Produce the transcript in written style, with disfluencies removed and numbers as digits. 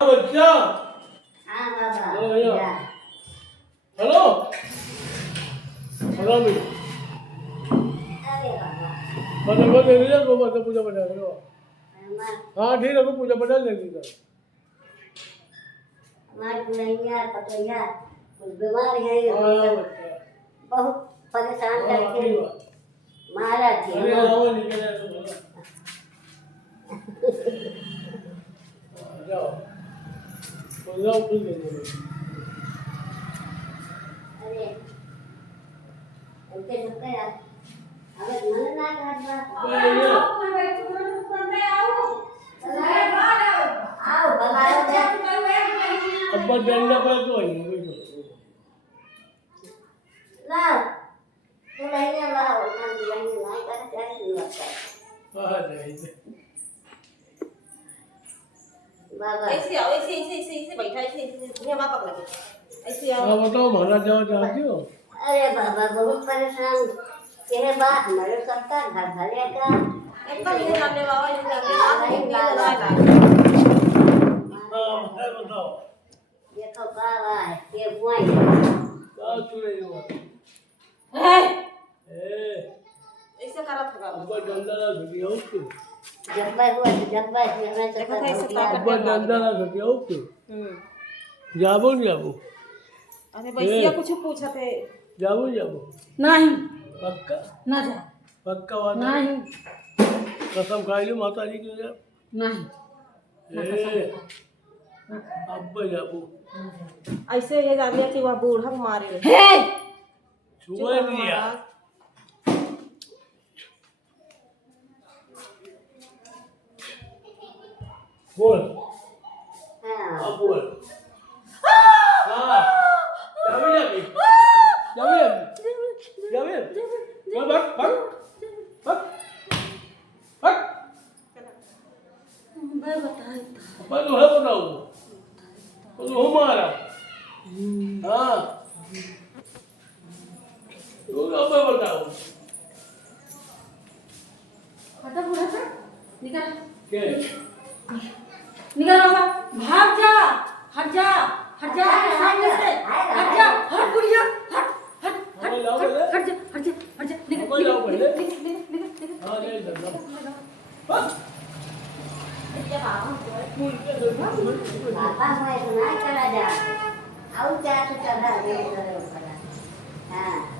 बच्चा हाँ बाबा हेलो भैया या हेलो हेलो भाई अरे बाबा मतलब वो दे दीजिए वो मतलब पूजा बना दो हमार हाँ ठीक है वो पूजा बना दे दीजिए हमार बुढ़ैया पटैया कुछ बीमार है ये हाँ बच्चा बहुत परेशान हाँ करके ठीक है मारा थी अरे हमार आओ निकल जाओ बोला जाओ बोलो खुद दे दो अरे उनके सबके अगर मन ना करता भैया आओ बाबा आओ जा अब डंडा पर तो है वही ला तो नहीं ला उन्हें नहीं कर चाहिए हाँ नहीं बाबा ऐसे आओ ऐसे बैठा ऐसे ये मां पकड़ के ऐसे आओ हाँ बताओ महाराज जाओ चाहती हो अरे बाबा बहुत परेशान ये बात हमारे सबका घर भले का एकदम ये सामने बाबा ये सामने नहीं लगा हाँ बताओ देखो बाबा ये बुआई क्या चुरे हो ऐसे करा था बाबा अब डंडा ना घटिया उसको जब हुआ तो जब हमें देखो सबका कैसे घर अब डंडा ना घटिया उसको जाबो नहीं जाबो अरे भैया कुछ पूछा थे जाबो जाबो नहीं पक्का ना जा पक्का बात है नहीं कसम खा ली माता जी की जा नहीं अब जाबो ऐसे ये जान लिया कि वह बूढ़ा मारे हे छुए लिया बोल हाँ अब बोल हाँ जाबी जाबी जाबी जाबी बोल बक बक बक बक मैं बताई बस वो है बताओ बस वो मारा हाँ तो अब बताओ हटा बुढ़ा था निकल के निकल बाबा भाग जा हट जा सामने से हट जा हट बुढ़िया हट हट हट अब जाओ पहले हट जा निकल अब जाओ पहले निकल हाँ ले जाओ बस बाबा मैं तो नहीं करा जा आओ क्या तो चला दे हाँ